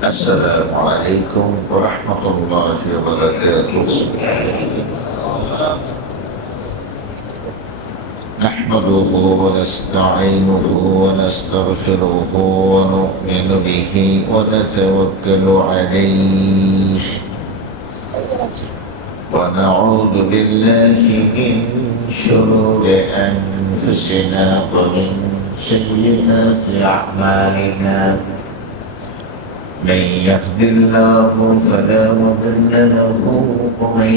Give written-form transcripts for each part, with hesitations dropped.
السلام عليكم ورحمة الله وبركاته. نحمده ونستعينه ونستغفره ونؤمن به ونتوكل عليه ونعوذ بالله من شرور أنفسنا ومن سيئات أعمالنا. من يهد الله فلا مضل له ومن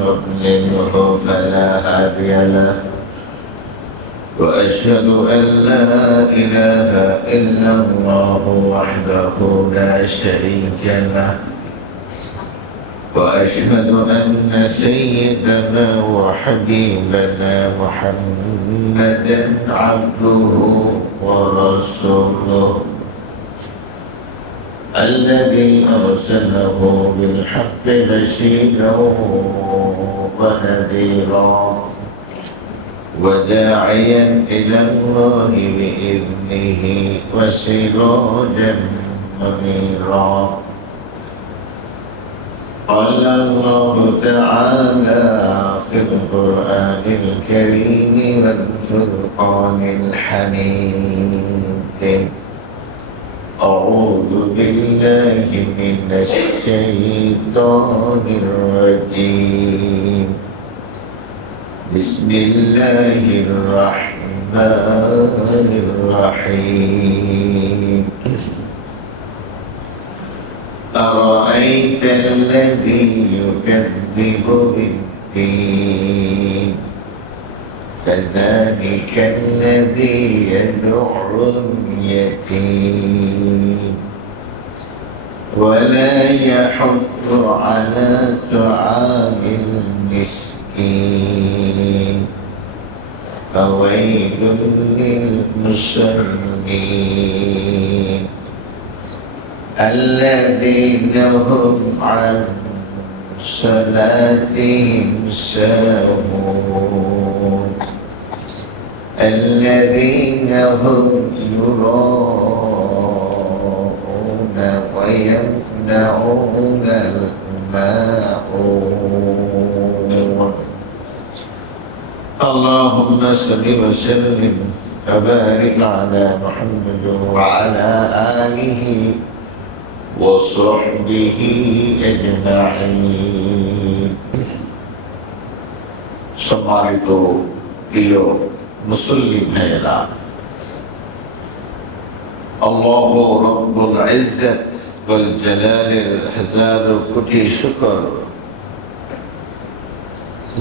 يضلله فلا هادي له. وأشهد أن لا إله إلا الله وحده لا شريك له. وأشهد أن سيدنا وحبيبنا محمدا عبده ورسوله الذي أرسله بالحق بشيرا ونذيرا وداعيا إلى الله بإذنه وسراجا منيرا. قال الله تعالى في القرآن الكريم والفرقان الحميد: أعوذ بالله من الشيطان الرجيم. بسم الله الرحمن الرحيم. أرأيت الذي يكذب بالدين فذلك الذي يدعو اليتيم ولا يحض على طعام المسكين فويل للمصلين الذين هم عن صلاتهم ساهون الذين هم يراءون ويمنعون الماعون. اللهم صل وسلم وبارك على محمد وعلى آله وصحبه أجمعين. সম্মানিত প্রিয় মুসলিম ভাইয়েরা, আল্লাহ রব্বুল ইজ্জত ওয়াল জালালের হাজার কোটি শুকর,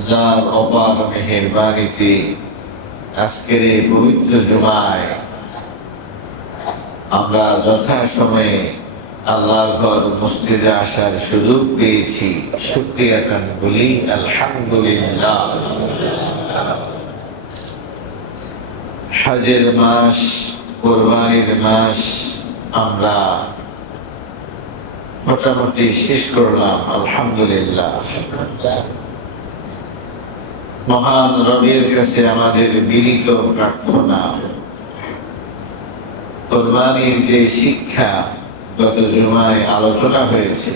যার অপার মেহেরবানিতে আজকের এই পবিত্র জুমায় আমরা যথাসময়ে আল্লাহর ঘর মসজিদে আসার সুযোগ পেয়েছি। শুকরিয়া গান বলি আলহামদুলিল্লাহ। হজের মাস, কুরবানির মাস আমরা মোটামুটি শেষ করলাম, আলহামদুলিল্লাহ। মহান রবের কাছে আমাদের বিনীত প্রার্থনা, কুরবানির যে শিক্ষা গত জুমায় আলোচনা হয়েছে,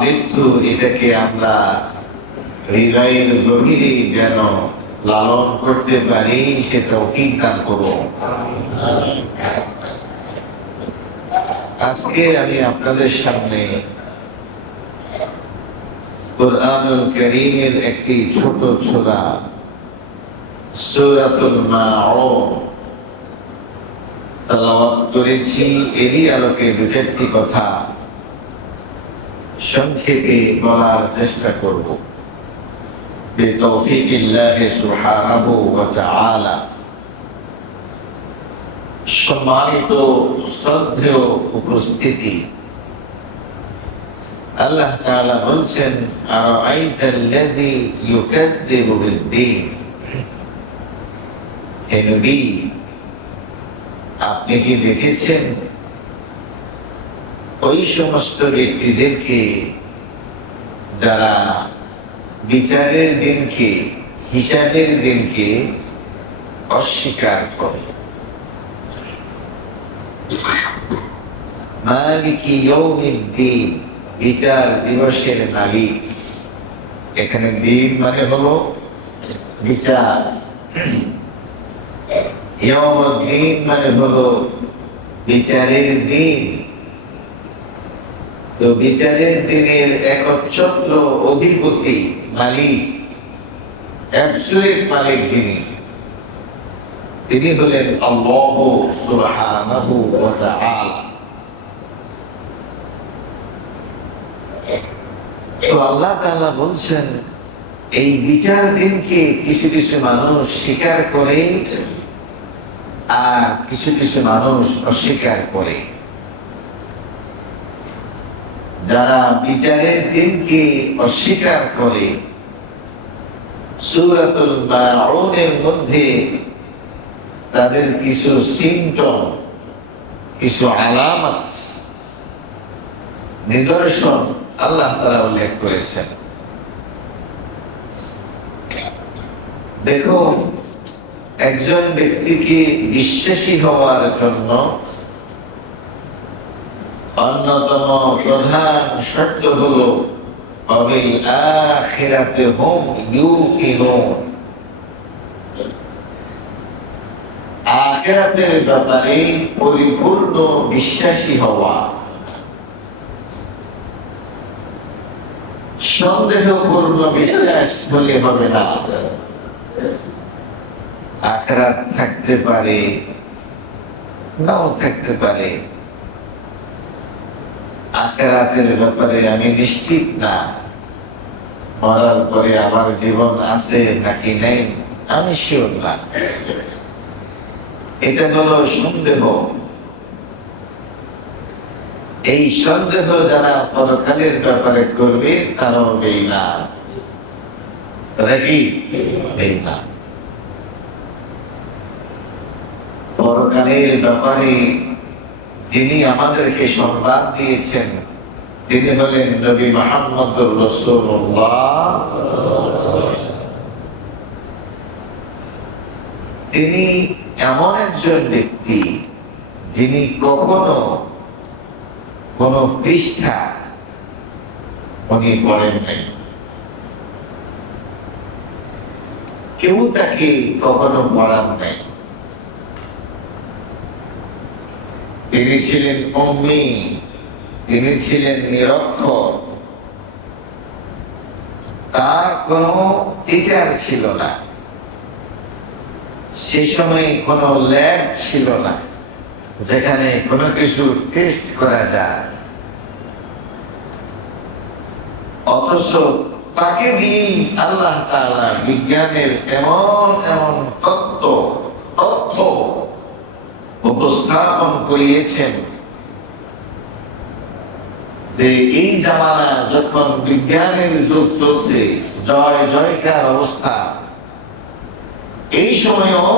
মৃত্যু, এটাকে আমরা হৃদয়ের গভীরে যেন লালন করতে পারি, সে তৌফিক দান করব। আজকে আমি আপনাদের সামনে কুরআনুল কারীমের একটি ছোট সূরা সূরাতুল মাউন তেলাওয়াত করেছি। এরই আলোকে দু চারটি কথা সংক্ষেপে বলার চেষ্টা করব বিতৌফিকিল্লাহি সুবহানাহু ওয়া তাআলা। সম্মানিত শ্রদ্ধেয় উপস্থিতি, আল্লাহ তাআলা বলছেন, আরাআইতাল্লাযী ইউকাযযিবু বিদ্দীন। হে নবী, আপনি কি দেখেছেন ওই সমস্ত ব্যক্তিদেরকে যারা বিচারের দিনকে, হিসাবের দিনকে অস্বীকার করে? মালিকি ইয়াউমিদ্দিন, বিচার দিবসের মালিক। এখানে দিন মানে হলো বিচার, ইয়াউমুদ্দিন মানে হলো বিচারের দিন। তো বিচারের দিনের একচ্ছত্র অধিপতি, মালিক, অ্যাবসলিউট মালিক যিনি, তিনি হলেন আল্লাহ সুবহানাহু ওয়া তাআলা। তো আল্লাহ তাআলা বলছেন এই বিচার দিনকে কিছু কিছু মানুষ স্বীকার করে আর কিছু কিছু মানুষ অস্বীকার করে। যারা বিচারের দিনকে অস্বীকার করে, সূরাতুল মাউনের মধ্যে তাদের কিছু সিম্পটম, কিছু আলামত, নিদর্শন আল্লাহ তাআলা উল্লেখ করেছেন। দেখো, একজন ব্যক্তিকে বিশ্বাসী হওয়ার জন্য অন্যতম প্রধান শর্ত হলো ওয়াবিল আখিরাতি হুম ইউকিনুন, আখিরাতের ব্যাপারে পরিপূর্ণ বিশ্বাসী হওয়া। সন্দেহপূর্ণ বিশ্বাস হলে হবে না। আখিরাত থাকতে পারে, নাও থাকতে পারে। আখিরাতের ব্যাপারে আমি নিশ্চিত না, মরার পরে আমার জীবন আছে নাকি নেই আমি শিওর না। এটা হলো সন্দেহ। এই সন্দেহ যারা পরকালের ব্যাপারে করবে তারাও বেঈমান। তারা কি? বেঈমান। পরকালের ব্যাপারে যিনি আমাদেরকে সংবাদ দিয়েছেন তিনি হলেন নবী মুহাম্মদুর রাসূলুল্লাহ। তিনি এমন একজন ব্যক্তি যিনি কখনো কোন পৃষ্ঠা উনি পড়েন নাই, কেউ তাকে কখনো পড়ান নাই। তিনি ছিলেন উম্মি, তিনি ছিলেন নিরক্ষর। তার কোনো টিচার ছিল না, সে সময় কোনো ল্যাব ছিল না যেখানে কোনো কিছু টেস্ট করা যায়। অথচ তাকে দিয়েই আল্লাহ তাআলা বিজ্ঞানের এমন এমন তথ্য উপস্থাপন করিয়েছেন যে এই জামানা যখন বিজ্ঞানের যুগ চলছে, জয় জয়কার অবস্থা, এই সময়েও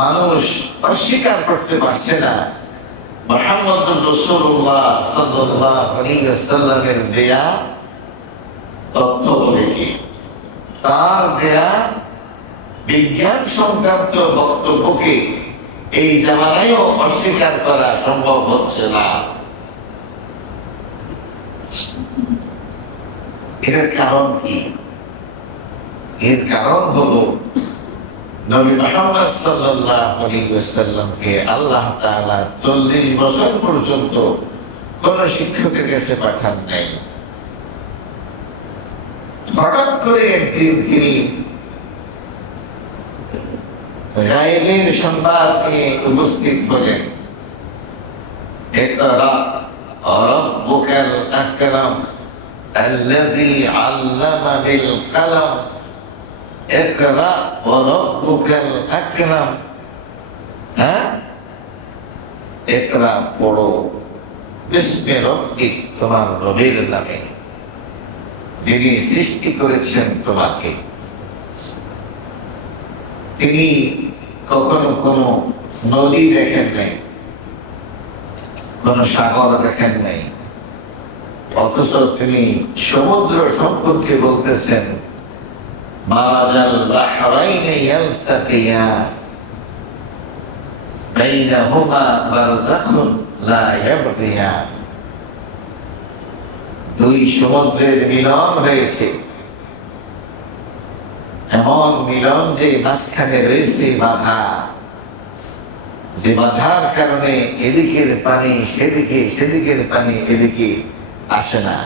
মানুষ অস্বীকার করতে পারছে না মুহাম্মদুর রাসূলুল্লাহ সাল্লাল্লাহু আলাইহি ওয়াসাল্লামের দেয়া তথ্য থেকে, তার দেয়া বিজ্ঞান সংক্রান্ত বক্তব্যকে এই জামানায়ও অস্বীকার করা সম্ভব হচ্ছে না। এর কারণ কি? এর কারণ হলো নবী মুহাম্মদ সাল্লাল্লাহু আলাইহি ওয়াসাল্লামকে আল্লাহ তাআলা 40 বছর পর্যন্ত কোন শিক্ষকের কাছে পাঠান নাই। হঠাৎ করে একদিন তিনি গায়েবের সংবাদ নিয়ে উপস্থিত হলেন। ইকরা রাব্বুকাল আকরাম আল্লাযী আল্লামা বিল কলম, ইকরা ওয়া রাব্বুকাল আকরাম। ইকরা পড়ো, বিসমি রাব্বিক, তোমার রবের নামে যিনি সৃষ্টি করেছেন তোমাকে। তিনি কখনো কোনো নদী দেখেন নাই, কোন সাগর দেখেন নাই, অথচ তিনি সমুদ্র সম্পর্কে বলতেছেন মারাজাল বাহরাইনি ইয়ালতাকিয়ান বাইনাহুমা বারযাখুন লা ইয়াবগিয়ান, দুই সমুদ্রের মিলন হয়েছে, এমন মিলন যে মাঝখানে রয়েছে বাধা, যে বাধার কারণে এদিকের পানি সেদিকে, সেদিকের পানি এদিকে আসে না,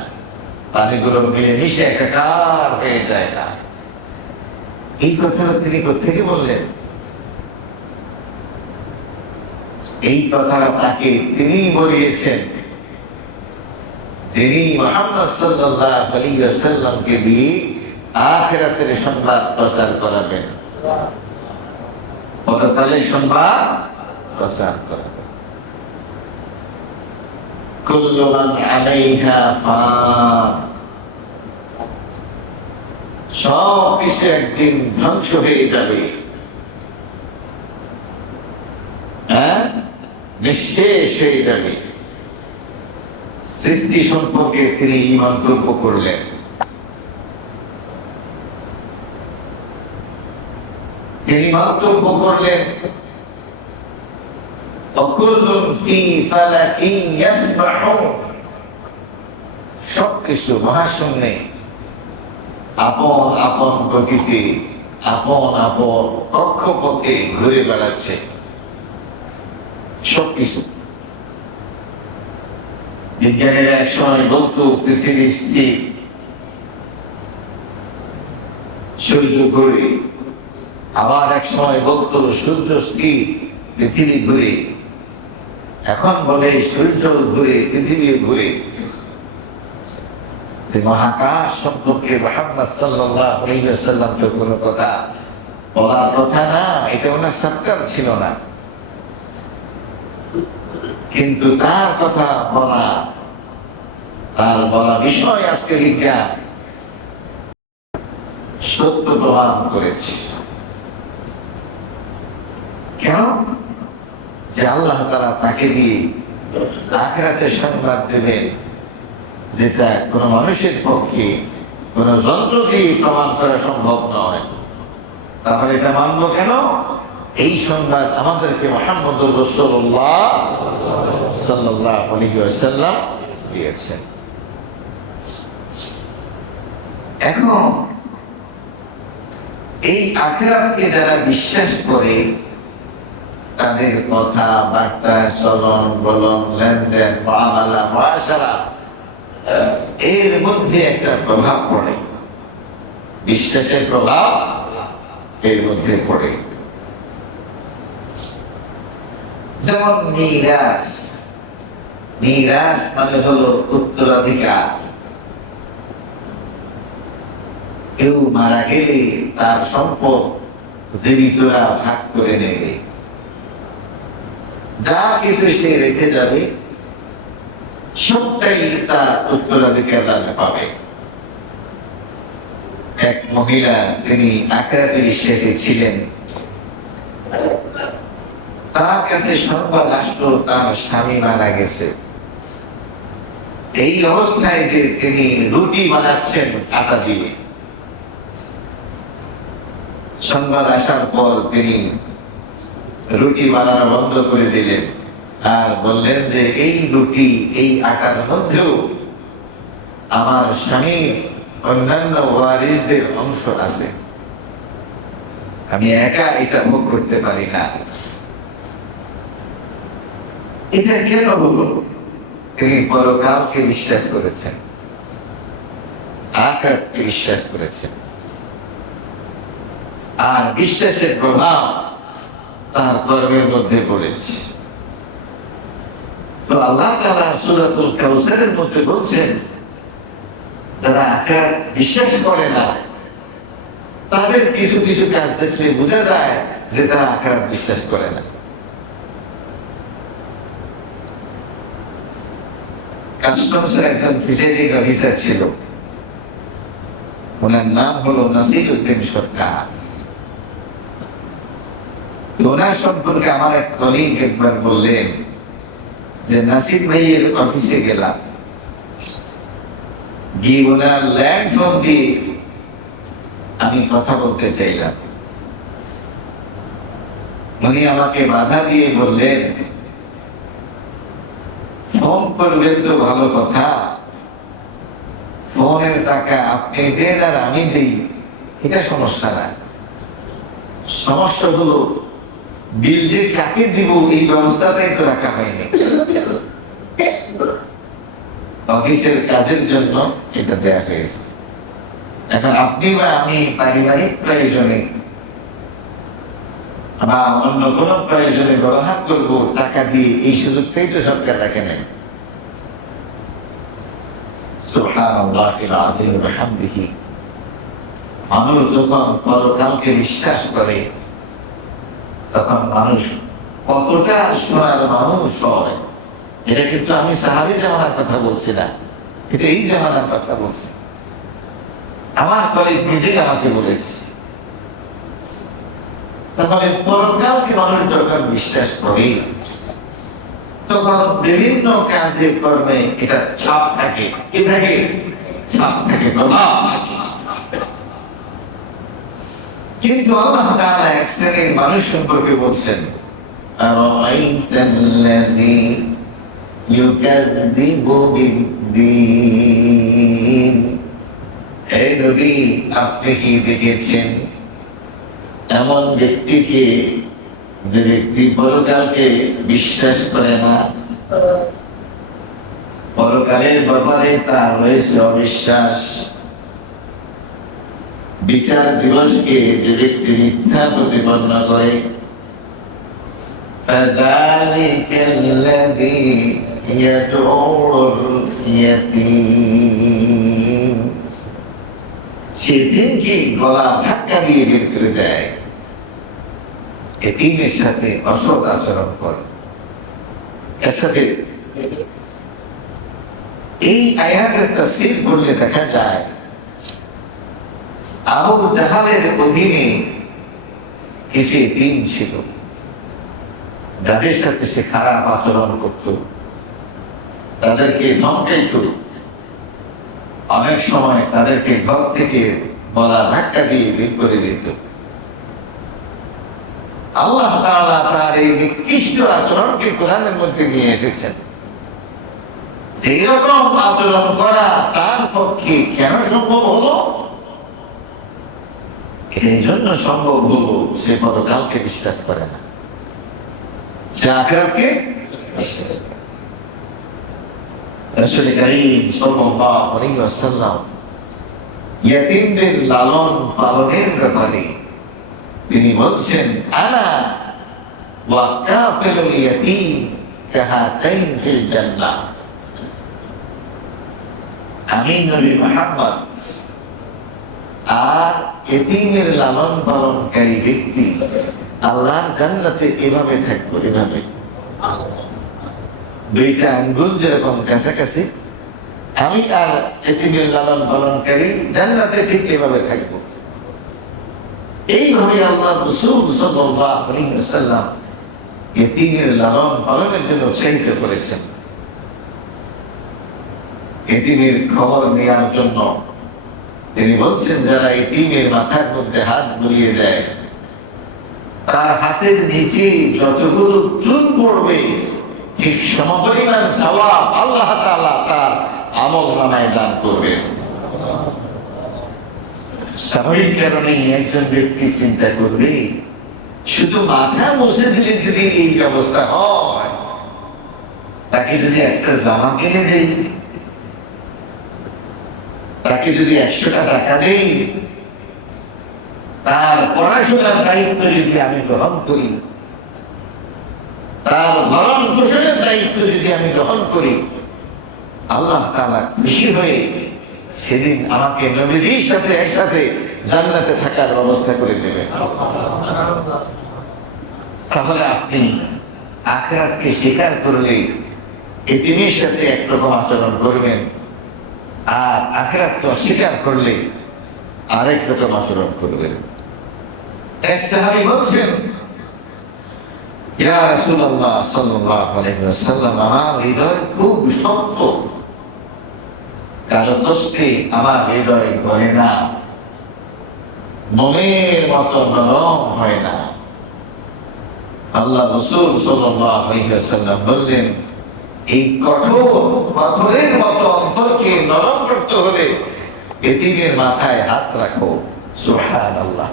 পানিগুলো মিলেমিশে একাকার হয়ে যায় না। এই কথা তিনি কোত্থেকে বললেন? এই কথাটা তাকে তিনি বলিয়েছেন যিনি মুহাম্মদ সাল্লাল্লাহু আলাইহি ওয়াসাল্লামকে দিয়ে আখিরাতের সংবাদ প্রচার করাবেন, পরকালের সংবাদ প্রচার করাবেন। কুল্লু মান আলাইহা ফান, সব কিছু একদিন ধ্বংস হয়ে যাবে, নিঃশেষ হয়ে যাবে। সৃষ্টি সম্পর্কে তিনি এই মন্তব্য করলেন। তিনি মন্তব্য করলেন অকুল্লুন ফি ফালাকিন ইয়াসবাহুন, সবকিছু মহাশূন্যে আপন আপন গতিতে, আপন আপন কক্ষপথে ঘুরে বেড়াচ্ছে। সবকিছু বিজ্ঞানীরা এক সময় বলতো পৃথিবী স্থির, সূর্য ঘুরে, আবার এক সময় বলতো সূর্য স্থির, পৃথিবী ঘুরে, এখন বলে সূর্য ঘুরে, পৃথিবী ঘুরে। মহাকাশ সম্পর্কে মুহাম্মদ সাল্লাল্লাহু আলাইহি ওয়াসাল্লাম তো কোনো কথা বলার কথা না, এটা ওনার চ্যাপ্টার ছিল না, কিন্তু তার কথা বলা, তার বলা বিষয় আজকে বিজ্ঞান সত্য প্রমাণ করেছে। কেন? যে আল্লাহ তাআলা তাকে দিয়ে আখিরাতের সংবাদ দেবেন, যেটা কোনো মানুষের পক্ষে কোনো যন্ত্র দিয়ে প্রমাণ করা সম্ভব নয়। তাহলে এটা মানবো কেন? এই সংবাদ আমাদেরকে মুহাম্মদুর রাসূলুল্লাহ সাল্লাল্লাহু আলাইহি ওয়াসাল্লাম দিয়েছেন। এখন এই আখিরাতকে যারা বিশ্বাস করে, তাদের কথা বার্তা, চলন বলন, লেনদেন, মুআমালা, মুআশারা, এর মধ্যে একটা প্রভাব পড়ে, বিশ্বাসের প্রভাব এর মধ্যে পড়ে। যেমন মিরাস, মিরাস মানে হলো উত্তরাধিকার। কেউ মারা গেলে তার সম্পদ জীবিতরা ভাগ করে নেবে, যা কিছু সে রেখে যাবে সবটাই তার উত্তরাধিকার পাবে। এক মহিলা, তিনি আখিরাতে বিশ্বাসী ছিলেন, তার কাছে সংবাদ আসলো তার স্বামী মারা গেছে। এই অবস্থায় যে তিনি রুটি বানাচ্ছেন আটা দিয়ে, সংবাদ আসার পর তিনি রুটি বানানো বন্ধ করে দিলেন আর বললেন যে এই রুটি, এই আটার মধ্যেও আমার স্বামীর অন্যান্য ওয়ারিসদের অংশ আছে, আমি একা এটা ভোগ করতে পারি না। এটা কেন হলো? তিনি পরকালকে বিশ্বাস করেছেন, আখিরাতকে বিশ্বাস করেছেন, আর বিশ্বাসের প্রভাব তার কর্মের মধ্যে পড়েছে। তো আল্লাহ তাআলা সূরাতুল কাউসারের মধ্যে বলছেন, যারা আখিরাত বিশ্বাস করে না, তাদের কিছু কিছু কাজ দেখলে বোঝা যায় যে তারা আখিরাত বিশ্বাস করে না। কাস্টমসের একজন প্রিসাইডিং অফিসার ছিল, ওনার নাম হলো নাসির উদ্দিন সরকার। ওনার সম্পর্কে আমার এক কলিগ একবার বললেন যে নাসির ভাইয়ের অফিসে গেলাম, গিয়ে ওনার ল্যান্ড ফোন দিয়ে আমি কথা বলতে চাইলাম। উনি আমাকে বাধা দিয়ে বললেন, ফোন করবেন তো ভালো কথা, ফোনের টাকা আপনি দেন আর আমি দিই, এটা সমস্যা না। সমস্যা হলো বিল যে কাকে দিব এই ব্যবস্থাটাই তো রাখা হয়নি। অফিসের কাজের জন্য এটা দেয়া হয়েছে। এখন আপনি বা আমি পারিবারিক প্রয়োজনে বা অন্য কোনো প্রয়োজনে ব্যবহার করব টাকা দিয়ে, এই সুযোগটাই তো সরকার রাখে নাই। সুবহানাল্লাহিল আযীম ওয়া বিহামদিহি। মানুষ যখন পরকালকে বিশ্বাস করে তখন মানুষ কতটা সোনার মানুষ হয়। এটা কিন্তু আমি সাহাবী জামানার কথা বলছি না, এটা এই জামানার কথা বলছি। আমার কলিগ নিজেই আমাকে বলেছে। তাহলে পরকালকে মানুষ যখন বিশ্বাস করে তখন বিভিন্ন কাজে কর্মে এটা ছাপ থাকে, কি থাকে? ছাপ থাকে, প্রভাব থাকে। কিন্তু আল্লাহ তাআলা এক শ্রেণীর মানুষ সম্পর্কে বলছেন, আরাআইতাল্লাযী ইউকাযযিবু বিদ্দীন। হে নবী, আপনি কি দেখেছেন এমন ব্যক্তিকে যে ব্যক্তি পরকালকে বিশ্বাস করে না? পরকালের ব্যাপারে তার রয়েছে অবিশ্বাস। বিচার দিবসকে যে ব্যক্তি মিথ্যা প্রতিপন্ন করে, ফাযালিকাল লাযী ইয়াদউল ইয়াতীম, সেদিনকে গলা ধাক্কা দিয়ে বের করে দেয়, এতিমের সাথে অসৎ আচরণ করে। এর সাথে এই আয়াতের তাফসীর করলে দেখা যায় আবু জাহালের অধীনে কিছু এতিম ছিল, যাদের সাথে সে খারাপ আচরণ করত, তাদেরকে ধমকাইত, অনেক সময় তাদেরকে ঘর থেকে গলা ধাক্কা দিয়ে বের করে দিত। আল্লাহ তাআলা তার এই নিকৃষ্ট আচরণকে কোরআনের মধ্যে নিয়ে এসেছেন। সেই রকম আচরণ করা তার পক্ষে কেন সম্ভব হলো? এই জন্য সম্ভব হলো সে পরকালকে বিশ্বাস করে না, সে আখিরাতকে বিশ্বাস করে। রাসূল কারীম সাল্লাল্লাহু আলাইহি ওয়াসাল্লাম ইয়াতীমদের লালন পালনের ব্যাপারে তিনি বলছেন, আনা ওয়া কাফিলুল ইয়াতীম কাহাতাইন ফিল জান্নাহ। আমি নবী মুহাম্মদ আর এতিমের লালন পালনকারী ব্যক্তি আল্লাহর জান্নাতে এভাবে থাকবো, এভাবে দুইটা আঙ্গুল যেরকম কাছাকাছি, আমি আর এতিমের লালন পালনকারী জান্নাতে ঠিক এভাবে থাকবো। এইভাবে আল্লাহ রাসূল সাল্লাল্লাহু আলাইহি ওয়াসাল্লাম এতিমের লালন পালনের জন্য উৎসাহিত করেছেন। এতিমের খবর নেওয়ার জন্য তিনি বলছেন, যারা এতিমের মাথার মধ্যে হাত বুলিয়ে দেয়, তার হাতের নিচে যতগুলো চুল পড়বে ঠিক সমপরিমাণ সওয়াব আল্লাহ তাআলা তার আমলনামায় দান করবেন। স্বাভাবিক কারণেই একজন ব্যক্তি চিন্তা করবে, শুধু মাথা মুছে দিলে যদি এই ব্যবস্থা হয়, তাকে যদি একটা জামা কিনে দেই, তাকে যদি 100টা টাকা দেই, তার পড়াশোনার দায়িত্ব যদি আমি গ্রহণ করি, তার ভরণ পোষণের দায়িত্ব যদি আমি গ্রহণ করি, আল্লাহ তাআলা খুশি হয়ে সেদিন আমাকে নবীজির সাথে একসাথে জান্নাতে থাকার ব্যবস্থা করে দেবেন। তাহলে আপনি আখিরাতকে স্বীকার করলে এতিমের সাথে একরকম আচরণ করবেন, আর আখিরাতকে অস্বীকার করলে আরেক রকম আচরণ করবেন। এক সাহাবী বলছেন, ইয়া রাসূলুল্লাহ সাল্লাল্লাহু আলাইহি ওয়াসাল্লাম, আমার হৃদয় খুব শক্ত, কারো কষ্টে আমার হৃদয় গলে না, মোমের মতো নরম হয় না। আল্লাহ রাসূল সাল্লাল্লাহু আলাইহি ওয়াসাল্লাম বললেন, এই কঠোর পাথরের মতো অন্তরকে নরম করতে হলে এতিমের মাথায় হাত রাখো। সুবহানাল্লাহ।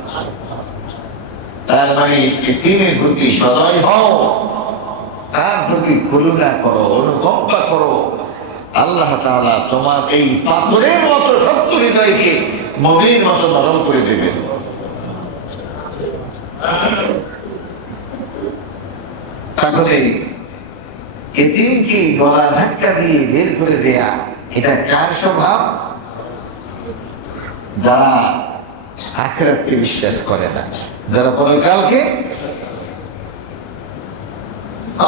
তার মানে এতিমের প্রতি সদয় হও, তার প্রতি করুণা করো, অনুকম্পা করো। আল্লাহ তাআলা তোমার এই পাথরের মতো শক্ত হৃদয়কে মুমিনের মতো নরম করে দেবেন। তাহলে এতিমকে গলা ধাক্কা দিয়ে বের করে দেয়া, এটা কার স্বভাব? যারা আখিরাতকে বিশ্বাস করে না, যারা পরকালকে।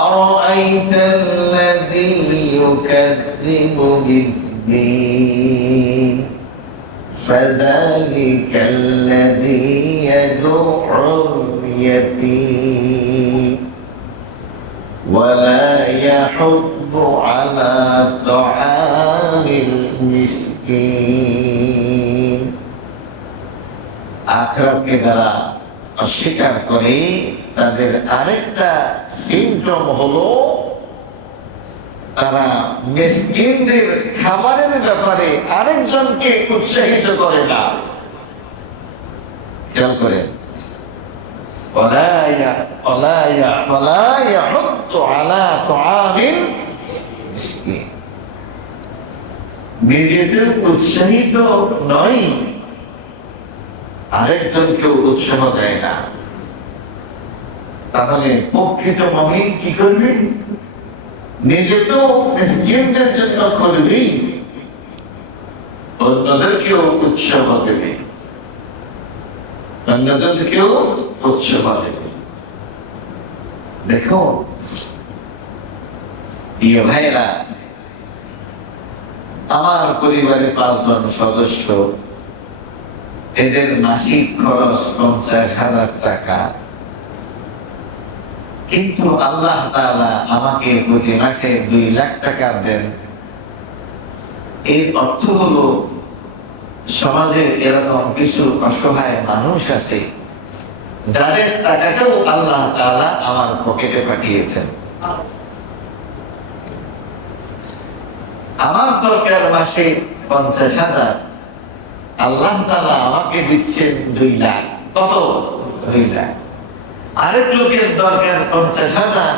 أرأيت الذي يكذب بالدين فذلك الذي يدع اليتيم ولا يحض على طعام المسكين। আখিরাতকে যারা অস্বীকার করে তাদের আরেকটা সিমটম হলো তারা মিসকিনদের খাবারের ব্যাপারে আরেকজনকে উৎসাহিত করে না। খেয়াল করেন, নিজেদের উৎসাহিত নয়, আরেকজনকেও উৎসাহ দেয় না। তাহলে প্রকৃত মুমিন কি করবে? নিজে তো মিসকিনদের জন্য করবি, অন্যদেরকেও উৎসাহ দেবে, অন্যদেরকেও উৎসাহ দেবে। দেখো প্রিয় ভাইরা, আমার পরিবারে 5 জন সদস্য, এদের মাসিক খরচ 50,000 টাকা। কিন্তু আল্লাহ তাআলা আমাকে প্রতি মাসে 2 লাখ টাকা দেন। এর অর্থ হলো সমাজের এরকম কিছু অসহায় মানুষ আছে যাদের টাকাটাও আল্লাহ তাআলা আমার পকেটে পাঠিয়েছেন। আমার দরকার মাসে 50,000, আল্লাহ তাআলা আমাকে দিচ্ছেন 2 লাখ। কত? 2 লাখ। আরেক লোকের দরকার 50,000,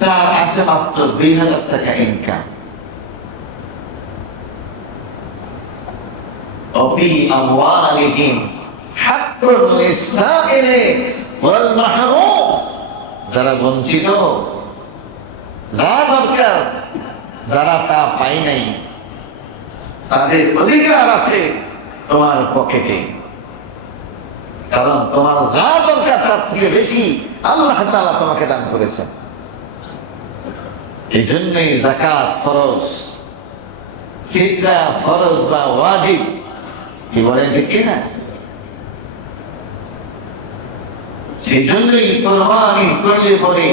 তার আছে মাত্র 2,000 টাকা ইনকাম। وفي أموالهم حق للسائل والمحروم। যারা বঞ্চিত, যারা দরকার, যারা তা পায় নাই, তাদের অধিকার আছে তোমার পকেটে। কারণ তোমার যা দরকার তার থেকে বেশি আল্লাহ তাআলা তোমাকে দান করেছেন। এই জন্যই যাকাত ফরজ, ফিতরা ফরজ বা ওয়াজিব। কি বলেন ঠিক কিনা? সেই জন্যই কোরবানি করলে পরে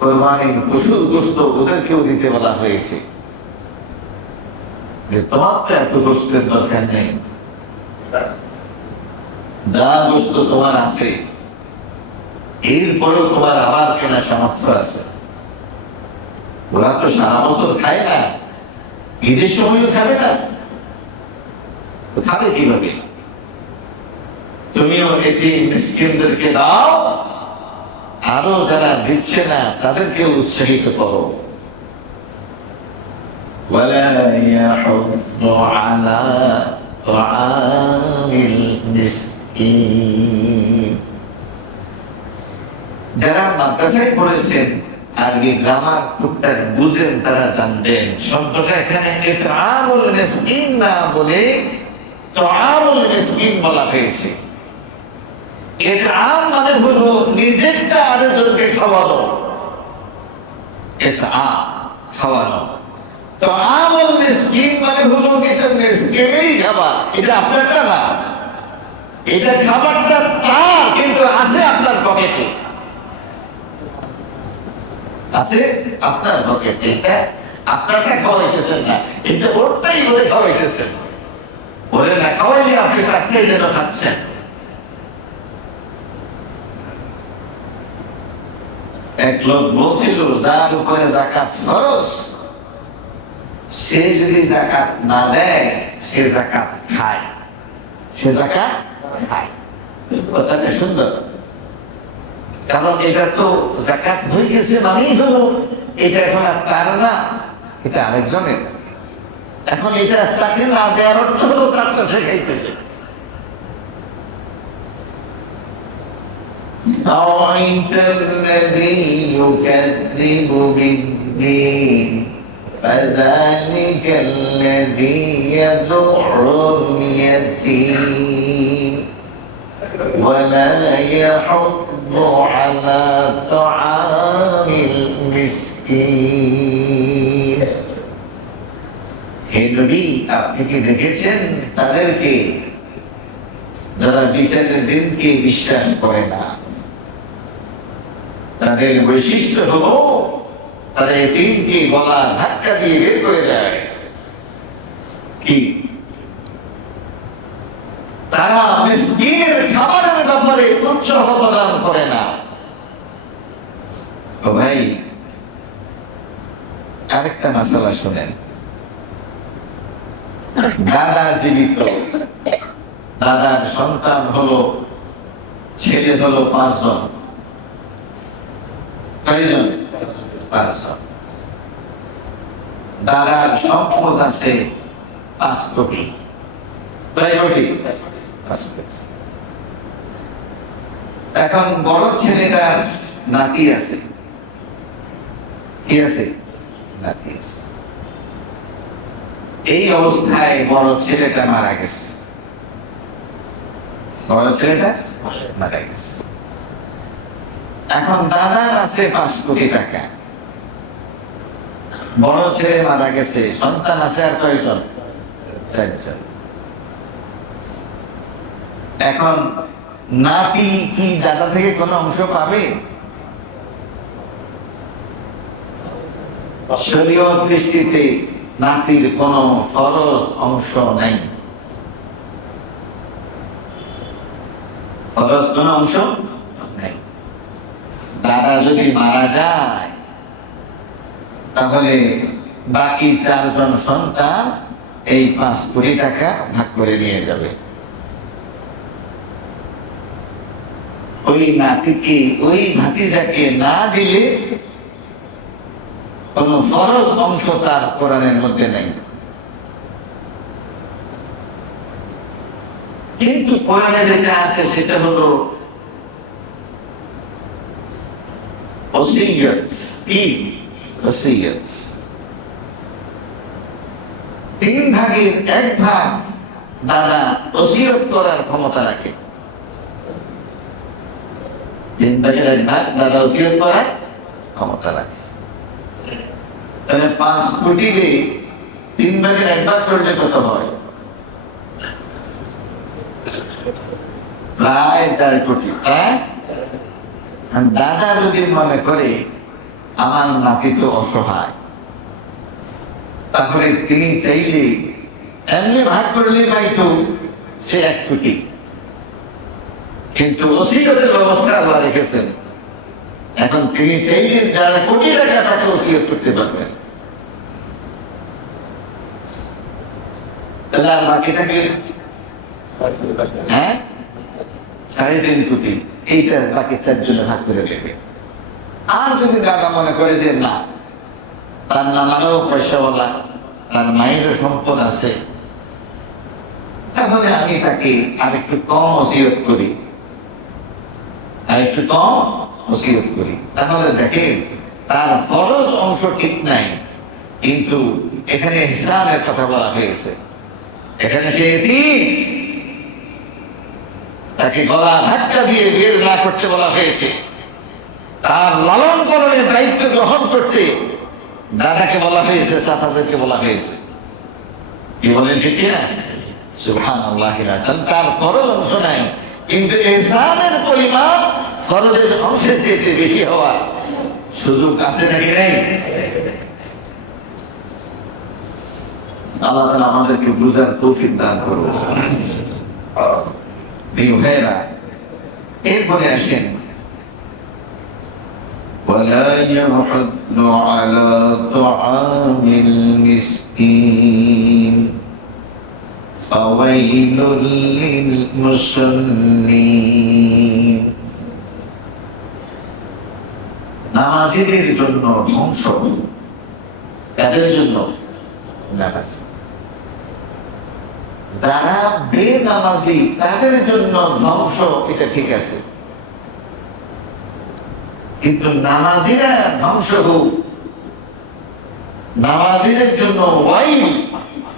কোরবানির পশুর গোশত ওদেরকেও দিতে বলা হয়েছে, যে তোমার তো এত গোশতের দরকার নেই, যা গোশত তোমার আছে এরপরেও তোমার আবার কেনা সামর্থ্য আছে। ওরা তো সারা বছর খায় না, ঈদের সময়ও খাবে না, তো খাবে কিভাবে? তুমিও এতিম মিসকিনদেরকে দাও, আরো যারা দিচ্ছে না তাদেরকে উৎসাহিত করো। ওয়ালা ইয়াহুদ্দু আলা তাআমিল মিসকিন। যারা মাদ্রাসায় পড়েছেন, আরবি গ্রামার টুকটাক বুঝেন, তারা জানবেন শব্দটা এখানে ইতআমুল মিসকিন না বলে তাআমুল মিসকিন বলা হয়েছে। ইতআম মানে হলো নিজেরটা আরেকজনকে খাওয়ানো, ইতআম খাওয়ানো। তাআমুল মিসকিন মানে হলো এটা মিসকিনেরই খাবার, এটা আপনারটা না, এটা খাবারটা তার, কিন্তু আছে আপনার পকেটে, আছে আপনার পকেটে। এটা আপনারটা খাওয়াইতেছেন না, এটা ওরটাই ওরে খাওয়াইতেছেন। ওরে না খাওয়াইলে আপনি তাকে যেন খাচ্ছেন। এক লোক বলছিল যার উপরে জাকাত ফরজ সে যদি জাকাত না দেয় সে জাকাত খায়, সে জাকাত খায়। কথাটা সুন্দর, কারণ এটা তো জাকাত হয়ে গেছে মানেই হলো এটা এখন আর তার না, এটা আরেকজনের। এখন এটা তাকে না দেওয়ার অর্থ হলো তারটা সে খাইতেছে। أرأيت الذي يكذب بالدين فذلك الذي يدع اليتيم ولا يحض على طعام المسكين। হে নবী, আপনি কি দেখেছেন তাদেরকে যারা বিচারের দিনকে বিশ্বাস করে না? তাদের বৈশিষ্ট্য হলো তারা এতিমকে গলা ধাক্কা দিয়ে বের করে দেয়। কি? তারা মিসকিনের খাবারের ব্যাপারে উৎসাহ প্রদান করে না। ও ভাই, আরেকটা মাসালা শুনেন। দাদা জীবিত, দাদার সন্তান হলো, ছেলে হলো 5 জন। কয়জন? 5 জন। দাদার সম্পদ আছে 5 কোটি। কয় কোটি? 5 কোটি। এখন বড় ছেলেটার নাতি আছে। কি আছে? নাতি আছে। এই অবস্থায় বড় ছেলেটা মারা গেছে। বড় ছেলেটা মারা গেছে। এখন দাদার আছে 5 কোটি টাকা। বড় ছেলে মারা গেছে, সন্তান আছে আর কয়জন? 4 জন। এখন নাতি কি দাদা থেকে কোনো অংশ পাবে? শরীয়ত দৃষ্টিতে নাতির কোনো ফরজ অংশ নাই। ফরজ কোনো অংশ নাই। দাদা যদি মারা যায় তাহলে বাকি 4 জন সন্তান এই 5 কোটি টাকা ভাগ করে নিয়ে যাবে। ওই নাতিকে, ওই ভাতিজাকে না দিলে কোন ফরজ অংশ তার কোরআনের মধ্যে নাই। কিন্তু কোরআনে যেটা আছে সেটা হলো ওসিয়ত। কি ওসিয়ত? 3 ভাগের 1 ভাগ দাদা ওসিয়ত করার ক্ষমতা রাখে। 3 ভাগের 1 ভাগ দাদা ওসিয়ত করার ক্ষমতা রাখে। তাহলে 5 কোটি 3 ভাগের 1 ভাগ করলে কত হয়? প্রায় 1.5 কোটি। দাদা যদি মনে করে আমার নাতি তো অসহায়, তাহলে তিনি চাইলে এমনি ভাগ করলে পাইতো সে 1 কোটি। কিন্তু ওসিয়তের ব্যবস্থা আল্লাহ রেখেছেন। এখন তিনি চাইলে 1.5 কোটি টাকা তাকে ওসিয়ত করতে পারবেন। তাহলে আর বাকি থাকে 3.5 কোটি। এইটা বাকি 4 জনে ভাগ করে দেবে। আর যদি দাদা মনে করে যে না, তার নানারও পয়সাওয়ালা, তার মায়েরও সম্পদ আছে, তাহলে আমি তাকে আরেকটু কম ওসিয়ত করি, আরেকটু কম ওসিয়ত করি। তাহলে দেখেন তার ফরজ অংশ ঠিক নাই, কিন্তু এখানে ইহসানের কথা বলা হয়েছে। এখানে সে এতিম, তাকে গলা ধাক্কা দিয়ে বের না করতে বলা হয়েছে। তার লালন পালনের দায়িত্ব গ্রহণ করতে দাদাকে বলা হয়েছে, চাচাদেরকে বলা হয়েছে। কি বলেন ঠিক না? সুবহানাল্লাহ। তার ফরজ অংশ নাই, কিন্তু ইহসানের পরিমাণ ফরজের অংশের চেয়ে বেশি হওয়ার সুযোগ আছে নাকি নেই? আল্লাহ তাআলা আমাদেরকে বুঝার তৌফিক দান করুন। প্রিয় ভাইরা, এরপরে আসেন ولا يحض على طعام المسكين فويل للمصلين নামাজীদের জন্য ধ্বংস। তাদের জন্য নামাজ, যারা বেনামাজি তাদের জন্য ধ্বংস, এটা ঠিক আছে, কিন্তু নামাজিরা ধ্বংস হোক, নামাজিদের জন্য ওয়াইল,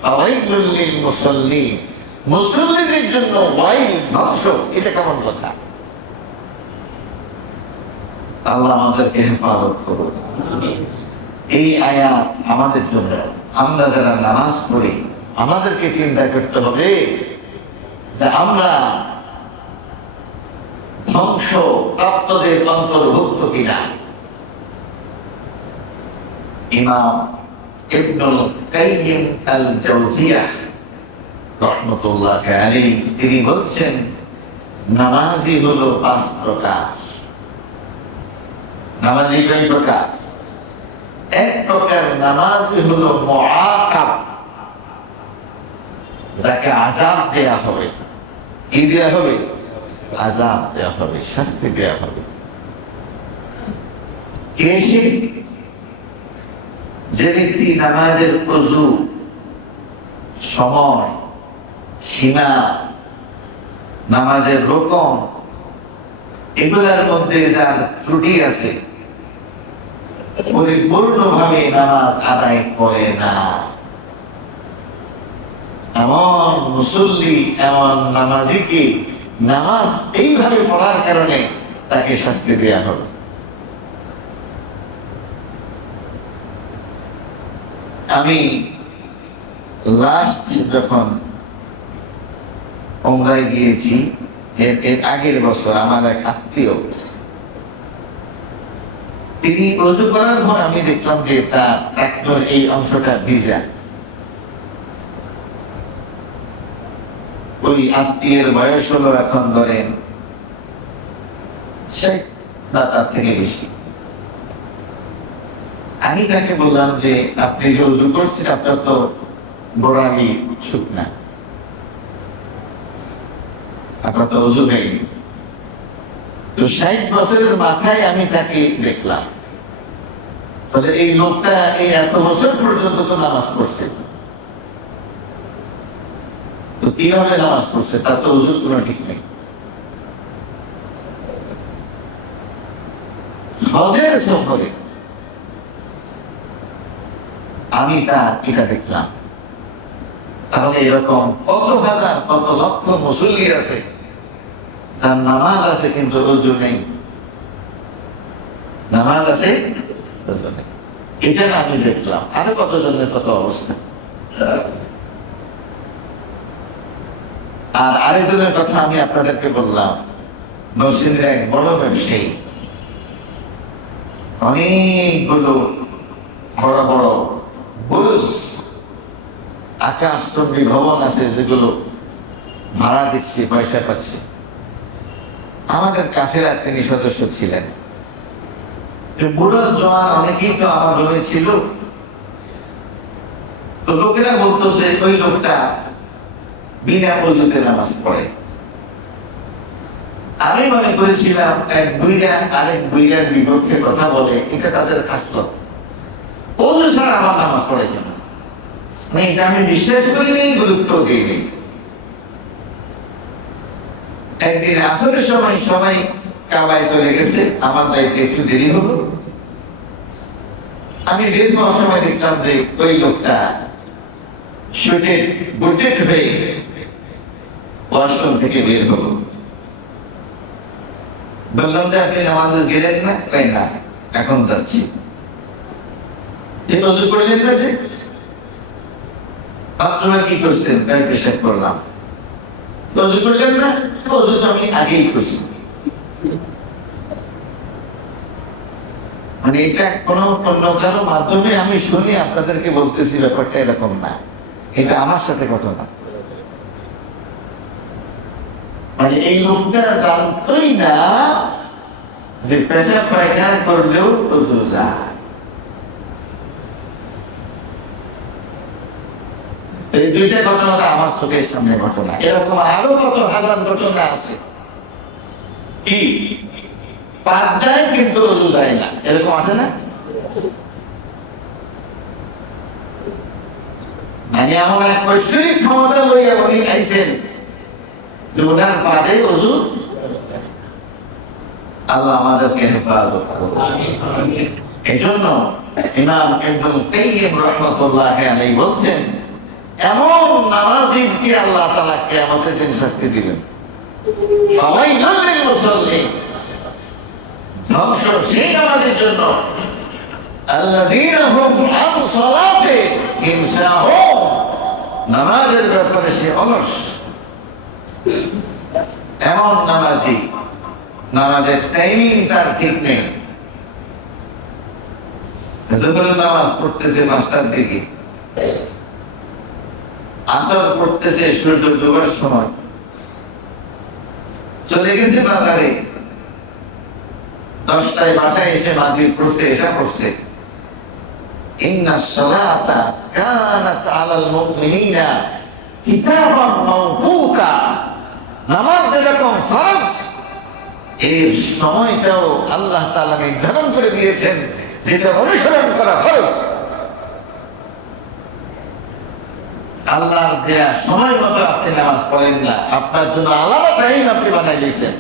ফাওয়াইলুল লিল মুসাল্লিন, মুসল্লিদের জন্য ওয়াইল, ধ্বংস, এটা কেমন কথা? আল্লাহ আমাদেরকে হেফাজত করুন। এই আয়াত আমাদের জন্য, আমরা যারা নামাজ পড়ি আমাদেরকে চিন্তা করতে হবে যে আমরা ধ্বংস প্রাপ্তদের অন্তর্ভুক্ত কিনা। ইমাম ইবনুল কাইয়িম আল জাওজিয়াহ রাহমাতুল্লাহ আলাইহি তিনি বলছেন, নামাজি হলো 5 প্রকার। নামাজি কয় প্রকার? এক প্রকার নামাজি হলো মুআকাব, যাকে আযাব দেয়া হবে। কি দেয়া হবে? আযাব দেয়া হবে, শাস্তি দেয়া হবে। কে সে? যে ব্যক্তি নামাজের ওযু, সময়, সীমা, নামাজের রকম এগুলোর মধ্যে যার ত্রুটি আছে, পরিপূর্ণভাবে নামাজ আদায় করে না, এমন মুসল্লি, এমন নামাজিকে নামাজ এইভাবে পড়ার কারণে তাকে শাস্তি দেয়া হবে। আমি লাস্ট যখন উমরায় গিয়েছি, এর আগের বছর আমার এক আত্মীয়, তিনি ওযু করার পর আমি দেখলাম যে তার টাকনোর এই অংশটা ভিজা। ওই আত্মীয়ের বয়স হলো এখন ধরেন 60 বা তার থেকে বেশি। আমি তাকে বললাম যে আপনি যে ওযু করছেন আপনার তো গোড়ালি শুকনা, আপনার তো ওযু হয়নি। তো 60 বছরের মাথায় আমি তাকে দেখলাম, তাহলে এই লোকটা এই এত বছর পর্যন্ত তো নামাজ পড়ছে, তো কিভাবে নামাজ পড়ছে? তার তো ওযুর কোনো ঠিক নেই। হজের সফরে আমি তার এটা দেখলাম। তাহলে এরকম কত হাজার, কত লক্ষ মুসল্লি আছে, তার নামাজ আছে কিন্তু ওযু নেই, নামাজ আছে ওযু নেই। এটা না আমি দেখলাম, আরো কতজনের কত অবস্থা। আর আরেকজনের কথা আমি আপনাদেরকে বললাম, নরসিংদীর এক বড় ব্যবসায়ী, অনেকগুলো বড় বড় বুরুজ, আকাশচুম্বী ভবন আছে যেগুলো ভাড়া দিচ্ছে, পয়সা পাচ্ছে। আমাদের কাফেলার তিনি সদস্য ছিলেন। বুড়ো জওয়ান অনেকেই তো আমার রুমে ছিল। তো লোকেরা বলতো যে ওই লোকটা বিনা ওযুতে নামাজ পড়ে। আমি মনে করেছিলাম এক বুইরা আরেক বুইরার বিপক্ষে কথা বলে, এটা তাদের খাসলত। ওযু ছাড়া আমার নামাজ পড়ে কেন? এটা আমি বিশ্বাস করিনি, গুরুত্ব দিইনি। একদিন আসরের সময় সবাই কাবায় চলে গেছে, আমার যাইতে একটু দেরি হলো। আমি বের হওয়ার সময় দেখলাম যে ওই লোকটা শুটেড বুটেড হয়ে ওয়াশরুম থেকে বের হলো। বললাম যে আপনি নামাজে গেলেন না? কই না, এখন যাচ্ছি। ঠিক ওযু করলেন না যে? বাথরুমে কি করছেন? তাই পেশাব করলাম। ওযু করলেন না? ওযু তো আমি আগেই করছি। মানে এটা অন্য কারো মাধ্যমে আমি শুনি আপনাদেরকে বলতেছি, ব্যাপারটা এরকম না, এটা আমার সাথে ঘটনা। মানে এই লোকটা জানতোই না যে পেশাব পায়খানা করলেও ওযু যায়। এই দুইটা ঘটনাটা আমার চোখের সামনে ঘটনা, এরকম আরো কত হাজার ঘটনা আছে। কি পাক যায় কিন্তু ওযু যায় না, এরকম আছে না? মানে এমন এক ঐশ্বরিক ক্ষমতা লইয়া উনি আইছেন যে ওনার পাদে ওযু। আল্লাহ আমাদেরকে হেফাজত করুন। এই জন্য ইমাম ইবনুল কাইয়্যিম রাহমাতুল্লাহি আলাইহি বলছেন, এমন নামাজীকে আল্লাহ তাআলা কিয়ামতের দিন শাস্তি দিবেন। ফাওয়াইলুল লিল মুসাল্লিন, ধ্বংস সেই নামাজের জন্য আল্লাযীনা হুম আন সালাতিহিম সাহুন, নামাজের ব্যাপারে সে অলস। এমন নামাজি, নামাজের টাইমিং তার ঠিক নেই। যখন নামাজ পড়তেছে 5টার দিকে, আসর পড়তেছে সূর্য ডুবার সময়, চলে গেছে বাজারে, 10টায় বাসায় এসে মাগরিব পড়ছে, এশা পড়ছে। ইন্নাস সালাতা কানাত আলাল মুমিনিনা কিতাবান মাওকুতা, নামাজ যেরকম ফরজ, এর সময়টাও আল্লাহ তাআলা নির্ধারণ করে দিয়েছেন, যেটা অনুসরণ করা ফরজ। আল্লাহর দেয়া সময় মতো আপনি নামাজ পড়েন না, আপনার জন্য আলাদা টাইম আপনি বানাই দিয়েছেন।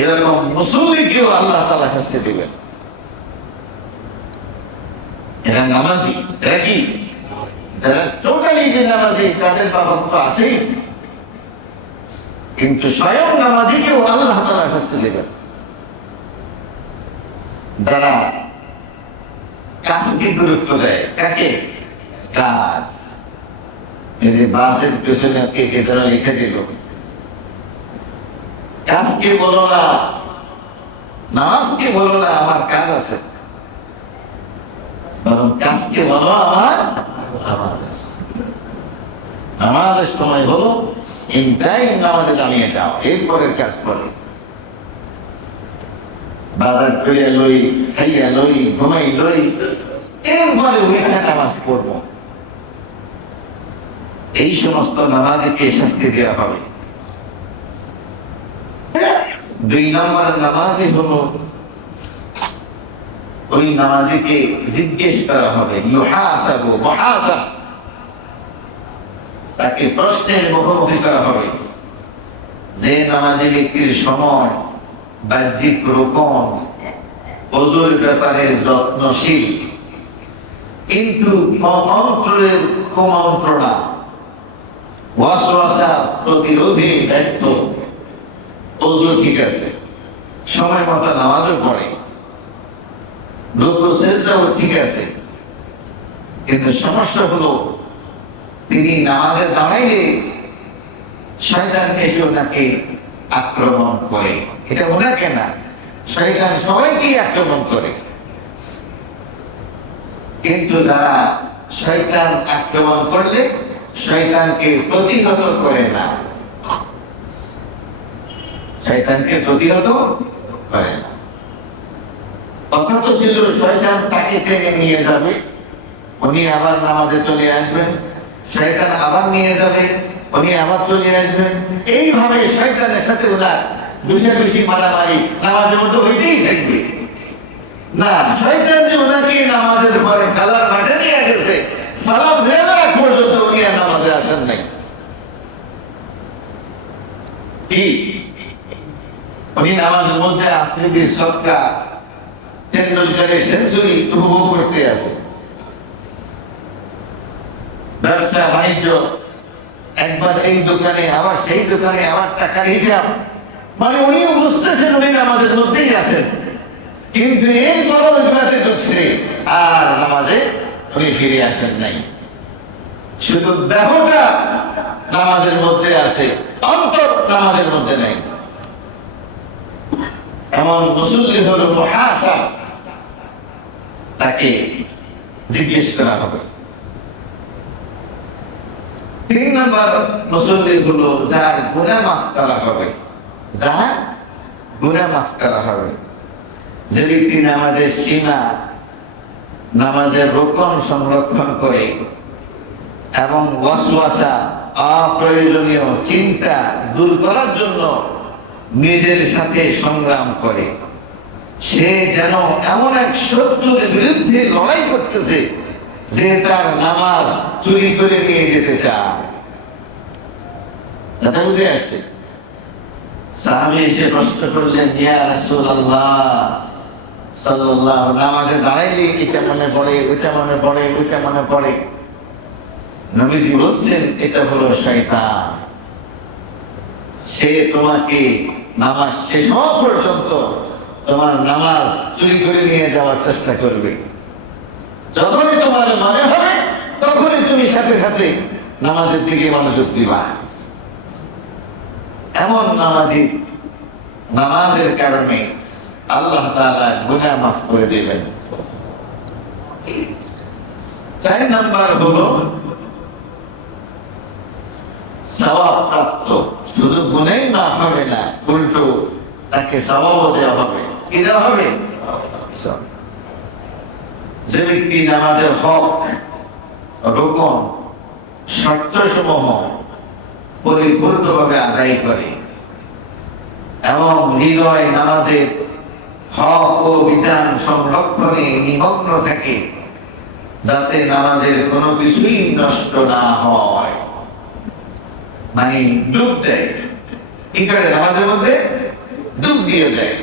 এরকম মুসল্লিকেও আল্লাহ তাআলা শাস্তি দিবেন। এরা নামাজি, এরা কি? যারা টোটালি বেনামাজি, তাদের বাবদ তো আছেই, কিন্তু স্বয়ং নামাজিকেও আল্লাহ তাআলা শাস্তি দিবেন। যারা কাজকে গুরুত্ব দেয়, কাকে? কাজ। এই যে বাসের পেছনে কে কে যেন লিখে দিল, কাজকে বলো না, নামাজকে বলো না আমার কাজ আছে, বরং কাজকে বলো আমার নামাজ আছে। নামাজের সময় হলো ইন টাইম নামাজে দাঁড়িয়ে যাও, এরপরের কাজ করে। বাজার করে লই, খাইয়া লই, ঘুমাই লই, এরপরে উঠে নামাজ পড়বো। এই সমস্ত নামাজকে শাস্তি দেওয়া হবে। 2 নম্বর নামাজই হলো, ওই নামাজিকে জিজ্ঞেস করা হবে, ইউহাসাবু মুহাসাব, তাকে প্রশ্নের মুখোমুখি করা হবে। যে নামাজি ব্যক্তির সময়, বাহ্যিক রোকন, ওযুর ব্যাপারে যত্নশীল, কিন্তু মন্ত্রের কুমন্ত্রণা, ওয়াসওয়াসা প্রতিরোধে ব্যর্থ, ওযু ঠিক আছে, সময় মতো নামাজও পড়ে, রুকু সিজদাও ঠিক আছে, কিন্তু সমস্যা হলো তিনি নামাজে দাঁড়াইলে শয়তান এসে ওনাকে আক্রমণ করে। এটা ওনাকে না, শয়তান সবাইকেই আক্রমণ করে। কিন্তু যারা শয়তান আক্রমণ করলে শয়তানকে প্রতিহত করে না, শয়তানকে প্রতিহত করে না। কথা তো ছিল শয়তান তাকে টেনে নিয়ে যাবে, উনি আবার নামাজে চলে আসবেন, শয়তান আবার নিয়ে যাবে, উনি আবার চলে আসবেন। এইভাবে শয়তানের সাথে ওনার ঘুষাঘুষি, মারামারি নামাজের মধ্যে হইতেই থাকবে। না, শয়তান যে ওনাকে নামাজের পরে খেলার মাঠে নিয়ে গেছে, সালাম ফেরার আগ পর্যন্ত উনি আর নামাজে আসেন নাই। কি উনি নামাজের মধ্যে আফ্রিদি সবকা, টেন্ডুলকারের সেঞ্চুরি উপভোগ করতে আছে। ব্যবসা বাণিজ্য, একবার এই দোকানে আবার সেই দোকানে, আবার টাকার হিসাব, মানে উনিও বুঝতেছেন উনি নামাজের মধ্যেই আছেন, কিন্তু এরপরও ওইগুলাতে ঢুকছে আর নামাজে উনি ফিরে আসেন নাই। শুধু দেহটা নামাজের মধ্যে আছে, অন্তর নামাজের মধ্যে নাই। এমন মুসল্লি হলো মুহাসাব, তাকে জিজ্ঞেস করা হবে। 3 নম্বর মুসল্লি হলো যার গুনাহ মাফ করা হবে। যার গুনাহ মাফ করা হবে। যে ব্যক্তি নামাজের সীমা, নামাজের রোকন সংরক্ষণ করে এবং ওয়াসওয়াসা, অপ্রয়োজনীয় চিন্তা দূর করার জন্য নিজের সাথে সংগ্রাম করে, সে যেন এমন এক শত্রুর বিরুদ্ধে লড়াই করতেছে যে তার নামাজ চুরি করে নিয়ে যেতে চায়। কথা বুঝে আসছে? সাহাবী এসে প্রশ্ন করলেন, ইয়া রাসূলুল্লাহ সাল্লাল্লাহু, নামাজে দাঁড়াইলে এটা মনে পড়ে, ওইটা মনে পড়ে, ওইটা মনে পড়ে। নবীজি বলছেন, এটা হলো শয়তান। সে তোমাকে নামাজ শেষ হওয়া পর্যন্ত তোমার নামাজ চুরি করে নিয়ে যাওয়ার চেষ্টা করবে। যখনই তোমার মনে হবে তখনই তুমি সাথে সাথে নামাজের দিকে মনোযোগ দিবা। এমন নামাজের কারণে আল্লাহ তাআলা গুনাহ মাফ করে দেবেন। 4 নাম্বার হলো সওয়াব প্রাপ্ত। শুধু গুনাহই মাফ হবে না, উল্টো তাকে সওয়াবও দেওয়া হবে। কি দেওয়া হবে? যে ব্যক্তি নামাজের হক, রুকন, শর্তসমূহ পরিপূর্ণভাবে আদায় করে এবং হৃদয় নামাজের হক ও বিধান সংরক্ষণে নিমগ্ন থাকে, যাতে নামাজের কোনো কিছুই নষ্ট না হয়, মানে ডুব দেয়। কি করে? নামাজের মধ্যে ডুব দিয়ে দেয়।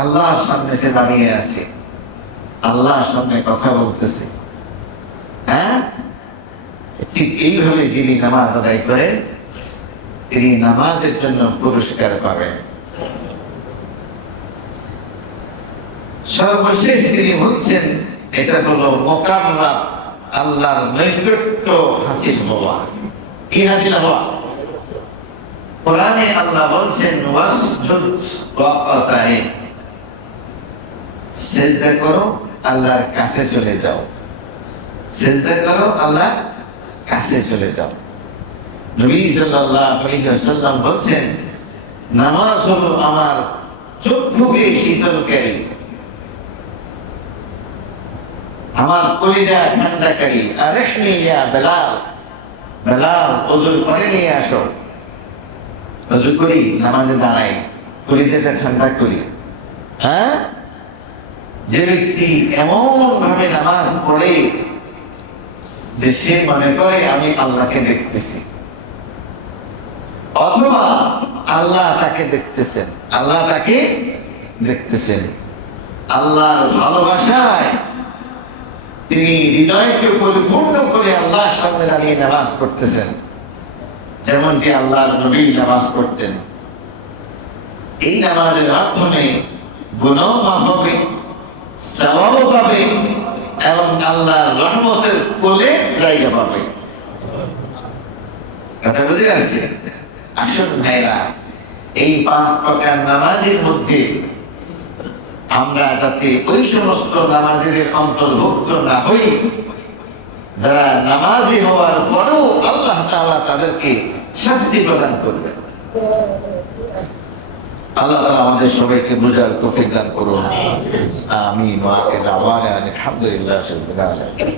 আল্লাহর সামনে সে দাঁড়িয়ে আছে, আল্লাহর সামনে কথা বলতেছে। হ্যাঁ, ঠিক এইভাবে যিনি নামাজ আদায় করেন তিনি নামাজের জন্য পুরস্কার পাবেন। সর্বশেষ তিনি বলছেন, এটা হলো মুকাররাব, আল্লাহর নৈকট্য হাসিল হওয়া। কি হাসিল হওয়া? কোরআনে আল্লাহ বলছেন, ওয়াসজুদ ওয়াকতারিব, সিজদা করো, আল্লাহর কাছে চলে যাও। সিজদা করো, আল্লাহর কাছে চলে যাও। নবী সাল্লাল্লাহু আলাইহি ওয়াসাল্লাম বলছেন, নামাজ হলো আমার চক্ষুকে শীতলকারী, আমার কলিজা ঠান্ডাকারী। আরেহনি ইয়া বেলাল, বেলাল ওযু করে নিয়ে আসো। ওযু করি, নামাজে দাঁড়াই, কলিজাটা ঠান্ডা করি। হ্যাঁ, যে ব্যক্তি এমন ভাবে নামাজ পড়ে যে সে মনে করে আমি আল্লাহকে দেখতেছি, অথবা আল্লাহ তাকে দেখতেছেন, আল্লাহ তাকে দেখতেছেন, আল্লাহর ভালোবাসায় তিনি হৃদয়কে পরিপূর্ণ করে আল্লাহর সামনে দাঁড়িয়ে নামাজ পড়তেছেন, যেমনটি আল্লাহর নবী নামাজ পড়তেন। এই নামাজের মাধ্যমে গুনাহ মাফ হবে, সওয়াব পাবে এবং আল্লাহর রহমতের কোলে জায়গা পাবে। কথা বুঝে আসছে? আসুন ভাইরা, এই 5 প্রকার নামাজের মধ্যে আমরা যাতে ওই সমস্ত নামাজের অন্তর্ভুক্ত না হই যারা নামাজি হওয়ার পরেও আল্লাহ তাআলা তাদেরকে শাস্তি প্রদান করবেন। আল্লাহ তাআলা আমাদের সবাইকে বুঝার তৌফিক দান করুন। আমিন ওয়া আখিরু দাওয়ানা আলহামদুলিল্লাহি রাব্বিল আলামিন।